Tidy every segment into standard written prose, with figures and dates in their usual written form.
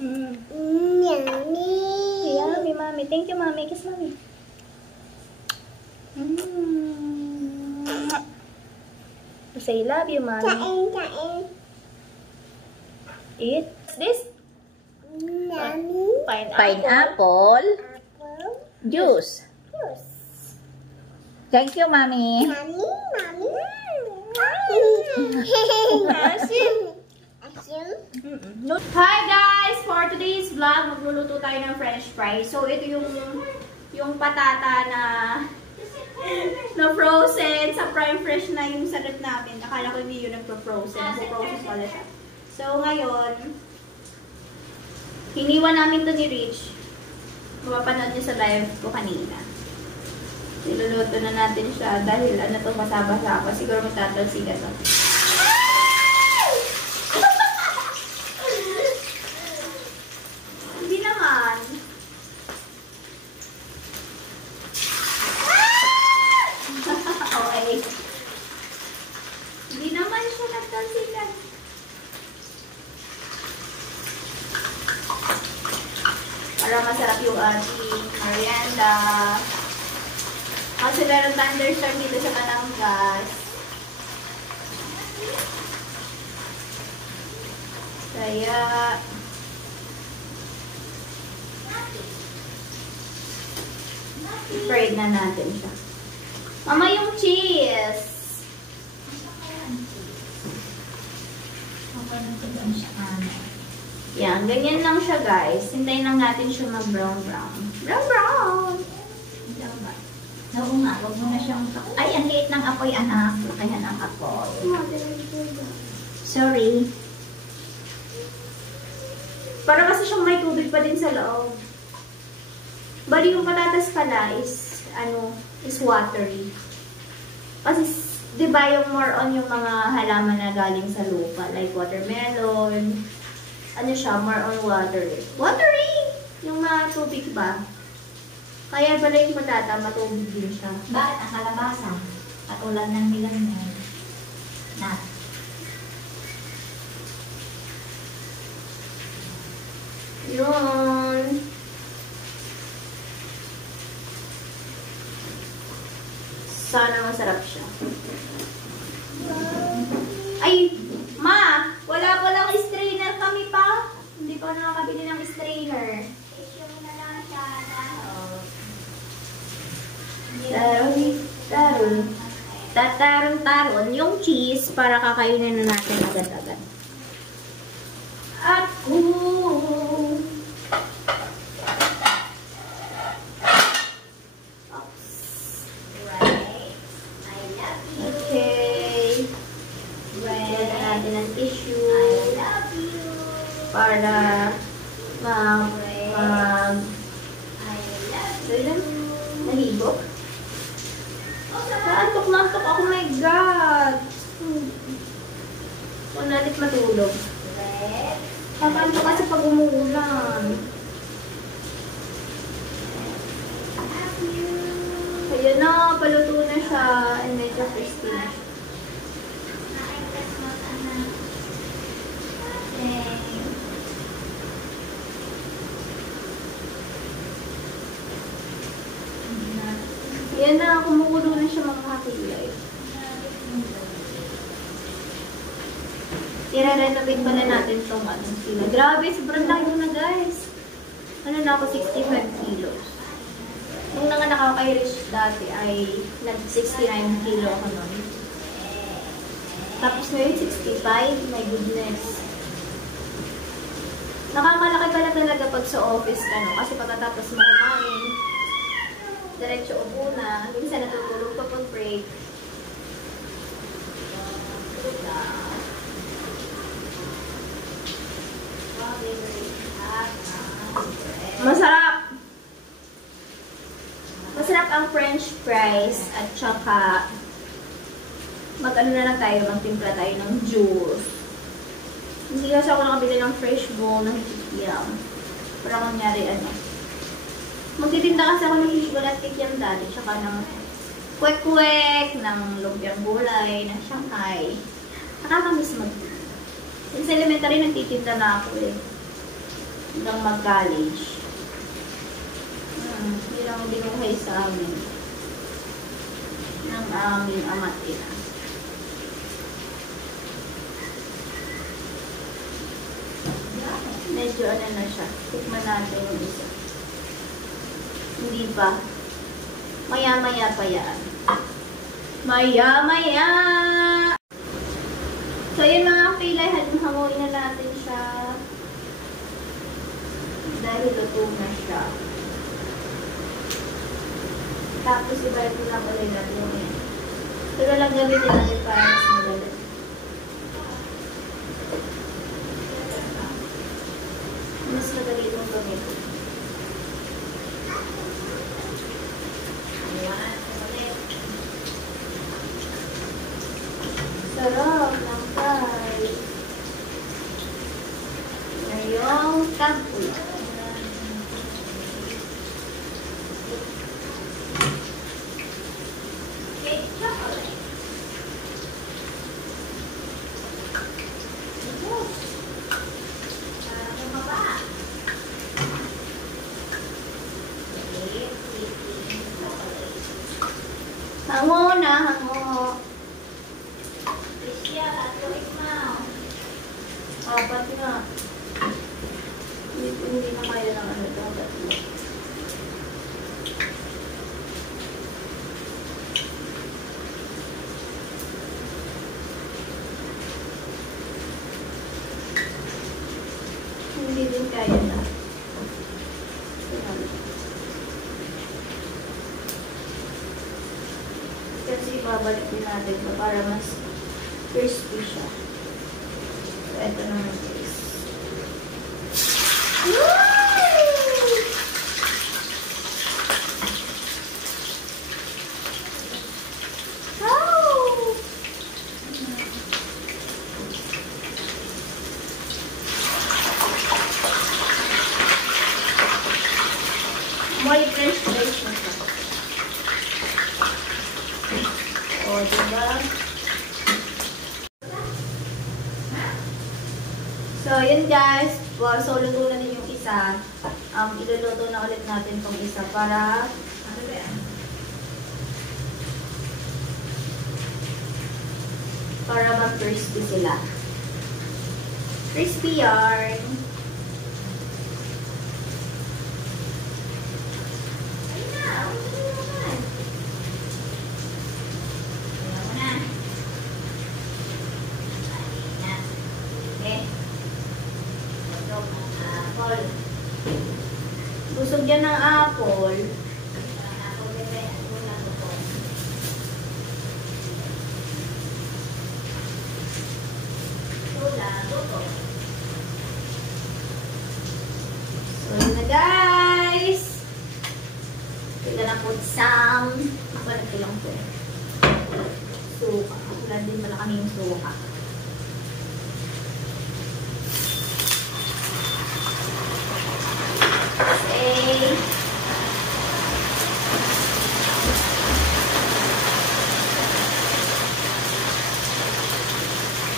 Yummy. Yummy, Mommy. Thank you, Mommy. Kiss Mommy. Say love you, Mommy. Eat this. Yummy. Pineapple. Juice. Thank you, Mommy. Yummy, Mommy. Hi guys! For today's vlog, magluluto tayo ng french fries. So, ito yung patata na frozen sa prime fresh na yung sarap namin. Akala ko hindi yun nagpo-frozen. Nagpo-frozen pala siya. So, ngayon, hiniwan namin to ni Rich. Mapapanood niyo sa live ko kanina. Niluluto na natin siya dahil ano to, masaba-saba. Siguro matatalsikan to. Hindi naman. Okay. Hindi naman siya nagtalsikan. Para masarap yung ating merienda. Kasi meron thunderstorm dito sa Batangas. Kaya i-fried na natin siya. Mama, yung cheese! Yan, ganyan lang siya guys. Hintayin lang natin siya mag-brown-brown. Brown-brown! Oo nga, wag mo na siyang... Ay, ang liit ng apoy, anak. Lakayan ang apoy. Sorry. Para kasi siyang may tubig pa din sa loob. Bali yung patatas pala is, is watery. Kasi, di ba yung more on yung mga halaman na galing sa lupa, like watermelon, ano siya, more on watery. Watery! Yung mga tubig ba? Kaya pala yung patata, matubig din siya. Bakit ang kalabasa? Katulad ng nilaman. Nat. Yun. Sana masarap siya. Ay! Ma! Wala palang strainer kami pa. Hindi pa nakakabili ng strainer. Tatarong-taron yung cheese para kakainin na natin agad-agad. At okay. Lagyan na natin ng tissue para naligo. Naantok na antok ako, my God! Huwag natin matulog. Nakantok kasi pag umuulan. Ayan na, paluto na siya. And medyo crispy na siya. Yan na, kumukulo na siya mga kakilay. I-renovate pa na natin itong sila. Grabe, sobrang layo na guys. Ano na ako, 65 kilos. Nung nanganak ako kay Rich dati ay nag-69 kilo ako nun. Tapos ngayon 65, my goodness. Nakakalaki pala talaga pag sa office kasi pagkatapos mo kumain, diretso upo na. Minsan natutulog pa pag break. Masarap! Masarap ang french fries at saka mag-ano na lang tayo, magtimpla tayo ng juice. Hindi kasi ako nakabili ng fresh bowl ng kikiam. Para kunyari magtitinda kasi ako ng fishball at kikiam dati, tsaka ng kwek-kwek, ng lumpiang gulay, ng Shanghai. Nakakamiss magtitinda. Sa elementary, nagtitinda na ako hanggang mag-college. Yun ang binuhay sa amin ng aming ama't ina. Medyo ano na siya. Tikman natin yung isa. Hindi pa. Maya-maya pa yan. Maya-maya! So, yun mga pilay, hanguin na natin siya. Dahil luto na siya. Tapos, ibalik ko lang ulit natin yung yan. Pero lang gamitin natin para mas madali. Mas madali itong gamitin. Sarap ng fries. Ngayong tagpulan. Cake chocolate. Hango na, hango. Pati nga. Hindi na kaya ng ano ito. Hindi din kaya na. Kasi babalik din natin ito para mas crispy siya. So, ito naman guys. May french fries na siya. O, diba? So, yun guys. So, luto na din yung isa. Iluluto na ulit natin tong isa para mag-crispy sila. Crispy yarn. Busog yan ng apple. So, yun na guys. We're gonna put some. Balik ko lang po. Suka. Wala din pala kami yung suka. Okay.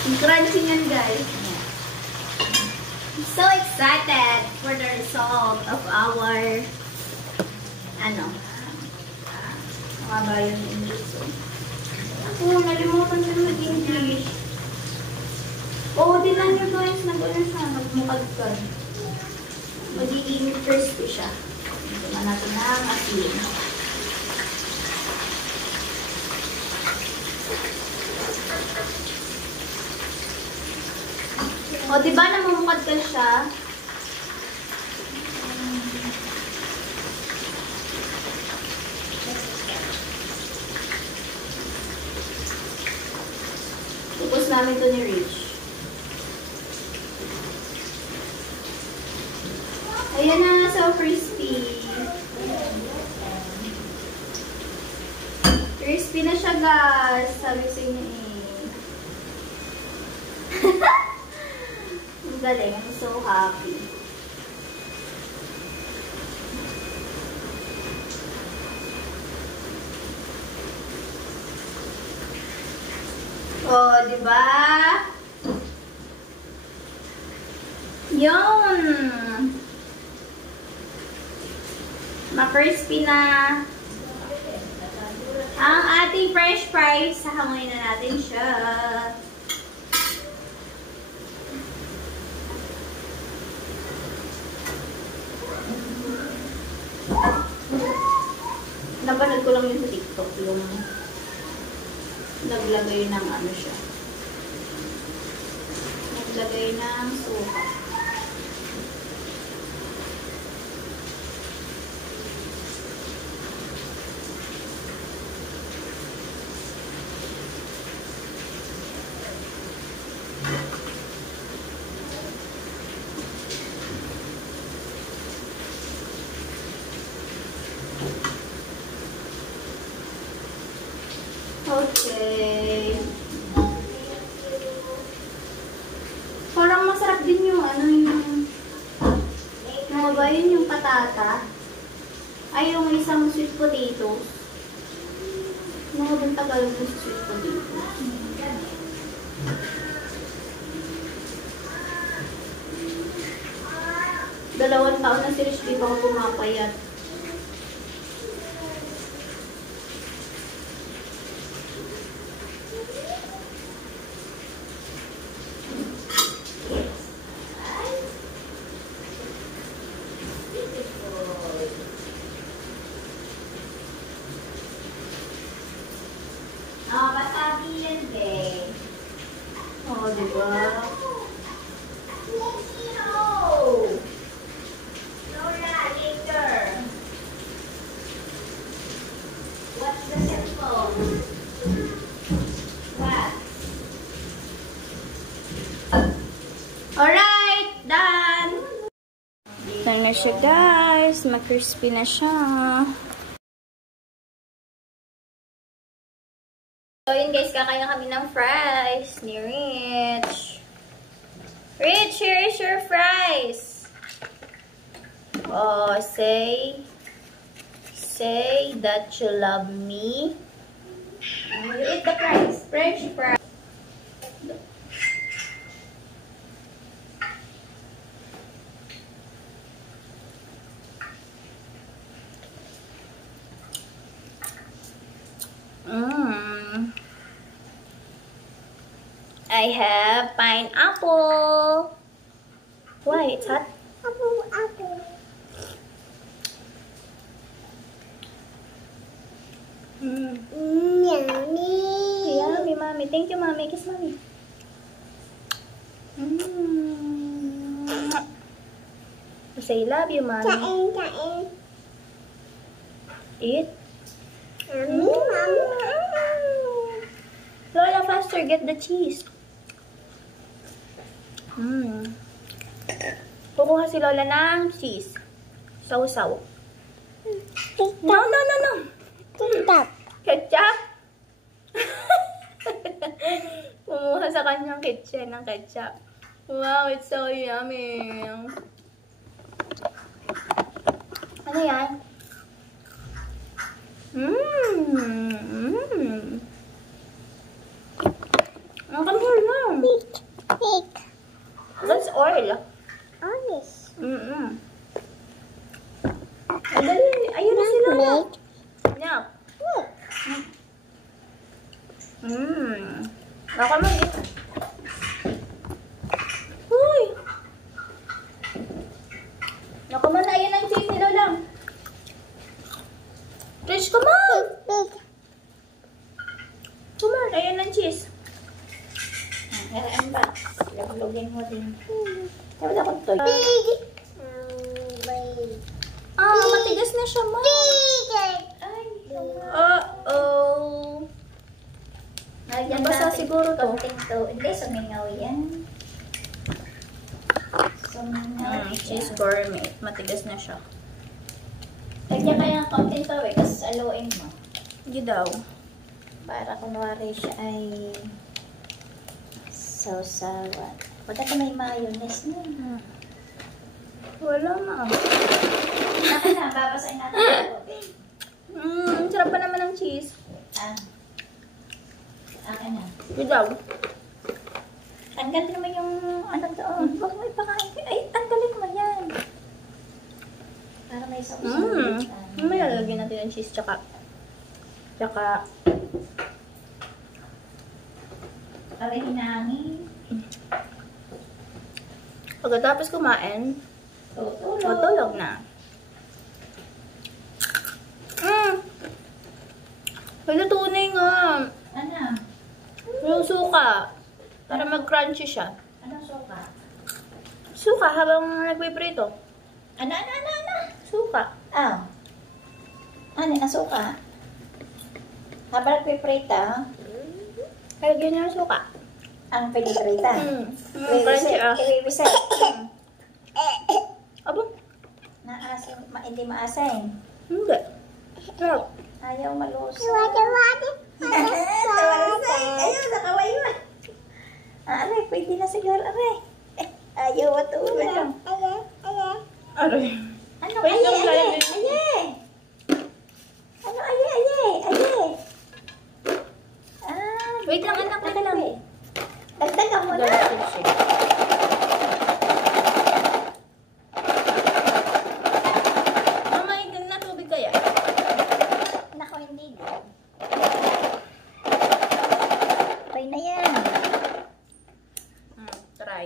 Yung crunchy yan guys. I'm so excited for the result of our mga bayan ng English. Nalimutan ko na mag-English. Din lang yung guys, nagmukadkad. Magiging crispy siya. Ito natin ng asin. Diba namumukadkad siya? Tapos namin ito ni Rich. Ayan na, so crispy. Crispy na siya guys. Sabi sa inyo Ang galing. I'm so happy. Diba? Yun! crispy na ang ating french fries. Sahanguin na natin siya. Napanood ko lang yun sa TikTok, yung naglagay ng ano siya. Naglagay ng suka. Okay. Parang masarap din yung ano yung ano ba yun yung patata? Ay yung isang sweet potato. Mga bang tagal mo sa sweet potato. 2 taon na si Rich, di pa ako pumapayat. Wasabi yan, babe. Oo, diba? Laura, later. What's the cellphone? What? Alright, done! Done na siya, guys. Mag-crispy na siya. So, yun guys, kakain na kami ng fries ni Rich. Rich, here is your fries. Oh, say that you love me. You eat the fries. French fries. I have pineapple. Why? It's hot? Apple. Yummy. Yummy, mommy. Thank you, mommy. Kiss mommy. Say love you, mommy. Kain. Eat. Yummy. Lola, faster. Get the cheese. Kukuha si Lola ng cheese. Saw-saw. No. Ketchup. Ketchup? Kumuha sa kanyang kitchen ng ketchup. Wow, it's so yummy. Ano yan? Ang kamahal na. Pig. That's oil. Honest. Madali. Ayun na sila. Milk. Yup. Baka mag- Uy! Nakaman na, ayun ang cheese ni Lola. Rich, come on! Pig. Come on, ayun ang cheese. Kailan ba? Laglugin mo din. Sabi ako to. Pig. Matigas na siya, ma. Ay, Uh-oh. Nabasa siguro to. to. Hindi, sumingaw yan. Sumingaw siya. Cheese gourmet. Matigas na siya. Lagyan kaya ng konting to eh, kasi aluin mo. Hindi daw. Para kunwari siya ay sausawan. Ba't ito may mayonnaise na? Wala na. Akin na, babasahin natin ito. Ang sarap pa naman ng cheese. Akin na. Hindi daw. Tanggal naman yung ano doon. Huwag mo ipakain. Ay, tanggalin mo yan. Para may sausawan. Mamaya lalagyan natin ng cheese tsaka Aray hinangin. pagkatapos kumain, tutulog na. Wala tunay nga. Ano? Yung suka. Para mag-crunchy siya. Ano suka? Suka habang nagpiprito. Ano? Suka. Ah. Ano na suka? Habang nagpiprita, Lagyan niyo ng suka. ang piniprita. Crunchy ah. Iwiwisay. Abo? Naasim, hindi maasim. Hindi. Sarap. Ayaw maluso. Wadi. Ayaw, nakawayon. Aray, pwede na siguro, aray. Ayaw matulog. Aray. Ano, Wait lang, aye? lalagyan. Ano, aye? Ah, Wait lang, anak. Teka lang. Dagdagan mo na. Mama, itin na tubig kaya? Nako, hindi din. Try na yan. Try.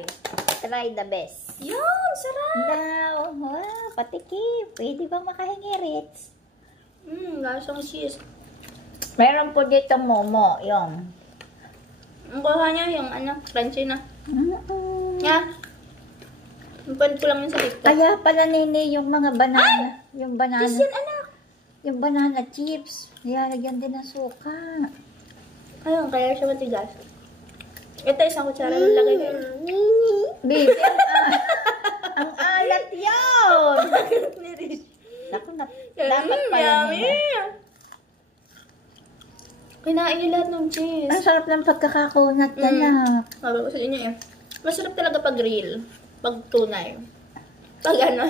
Try the best. Yun, sarap. Daw, wow, patikim. Pwede bang makahingi, Ritz? Lasang cheese. Meron po dito momo, yung. Ang kuha niya yung crunchy na. Nga. Ipan ko lang yun sa TikTok. Kaya pala nini yung mga banana. Yung banana. Cheese yan, anak. Yung banana chips. Nilagyan din ng suka. Ayun, kaya siya matigas. Ito, isang kutsara lang lagay ko. Baby, ang alat yun. Naku, dapat pala Yummy! nila. Kinain niyo lahat ng cheese. Ang sarap ng pagkakakunat ka na. Sabi ko sa inyo eh. Masarap talaga pag grill. Pag tunay. Pag ano.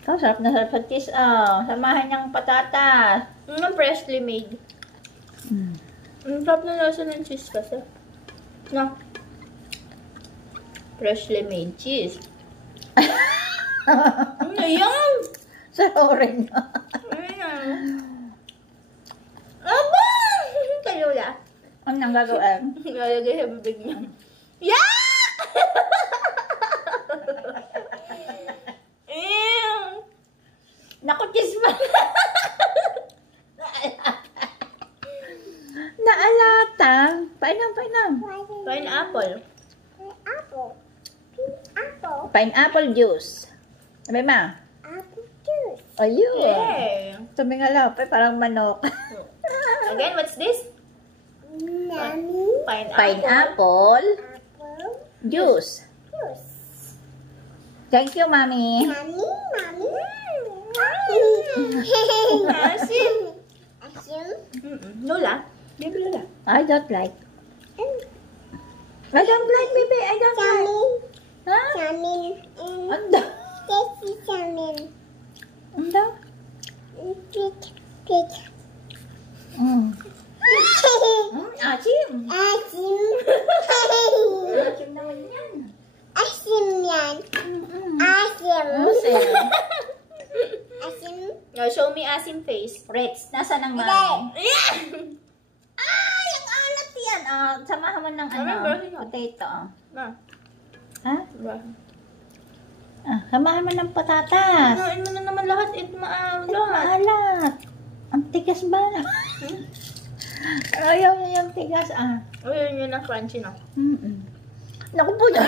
Ikaw, sarap na sarap sa cheese. Oh, samahan niyang patatas. Freshly made. Ang sarap na lasa ng cheese kasi. No. Freshly made cheese. Ayan! Sorry na. Ayan. Aba! Kayo na. Anong gagawin? Lalagay sa bibig niya. Yeah! Ew! Naku, cheese ba? Naalata. Painam. Pineapple. Pineapple juice. Sabi ma? Apple juice. Ayun. Yay! Sabi nga lang, parang manok. Again, what's this? Nami. Pineapple Apple juice. juice. Thank you, Mami. Nami. Asim. Asim. Lola? Baby Lola. I don't like. I don't like, baby. I don't like. Salmon. Ha? Salmon. Anda. Tasty salmon. Anda. Pig. Asim. Asim. Asim naman yan. Asim yan. Asim. Asim. Now, show me asim face. Ritz, nasa ng Hindi. mami? Yeah! Ay, ang alat yan. Samahan mo ng potato. Ma. Ha? Ba? Samahan mo ng patatas. Kain mo na naman lahat. Ito lahat. Maalat. Ang tigas ba? Ayaw niya yung tigas. Ayun yun ang crunchy na. Naku po na.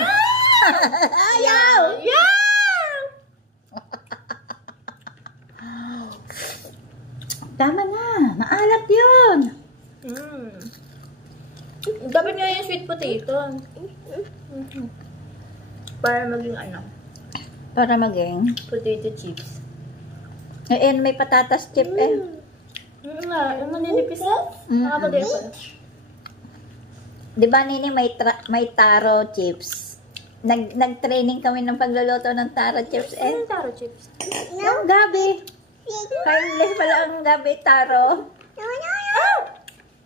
Ayaw. Yeah! Tama na. Maalat yun. Dapat nga yung sweet potato. Para maging Para maging. potato chips. May patatas chip Nga, yung maninipis. Nakapagaya pala. Di ba, Nini, may taro chips? Nag-training kami ng pagluluto ng taro chips. Ano yung taro chips? Yung gabi. Kindless pala ang gabi taro.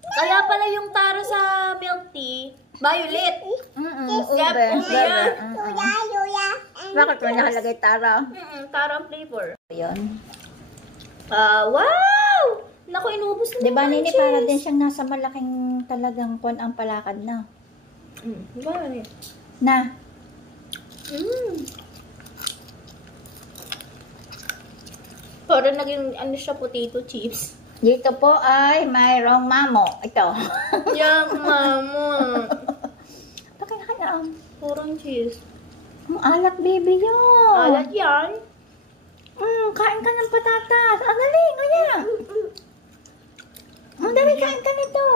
Kaya pala yung taro sa milk tea, violet. Ube. Luya. Bakit mo nakalagay taro? Taro ang flavor. Yun. Wow! Naku, inubos na Di ba, naman, Nini, cheese. para din siyang nasa malaking talagang kon ang palakad na. Di ba? Na, Para naging, ano siya, potato chips. dito po ay mayroong mamo. Ito. Yak, mama. Bakit ka na? Purong cheese. Ang alat, baby, yun. Alat yan. Kain ka ng patatas. Ang dali, kaya. Ang dali, kain ka nito.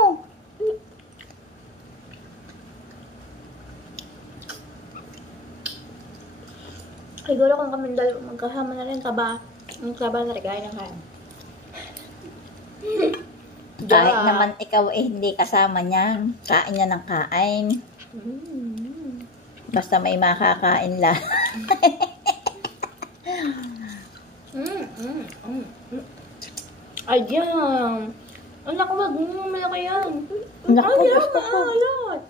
Siguro kung kami dalawa magkasama na rin, ang taba na rin kain ng kain. Kahit naman ikaw eh hindi kasama niya. Kain niya ng kain. Basta may makakain lang. Ayan. Anak, wag mo malaki yan. Naku, Ay, gusto ko. alat.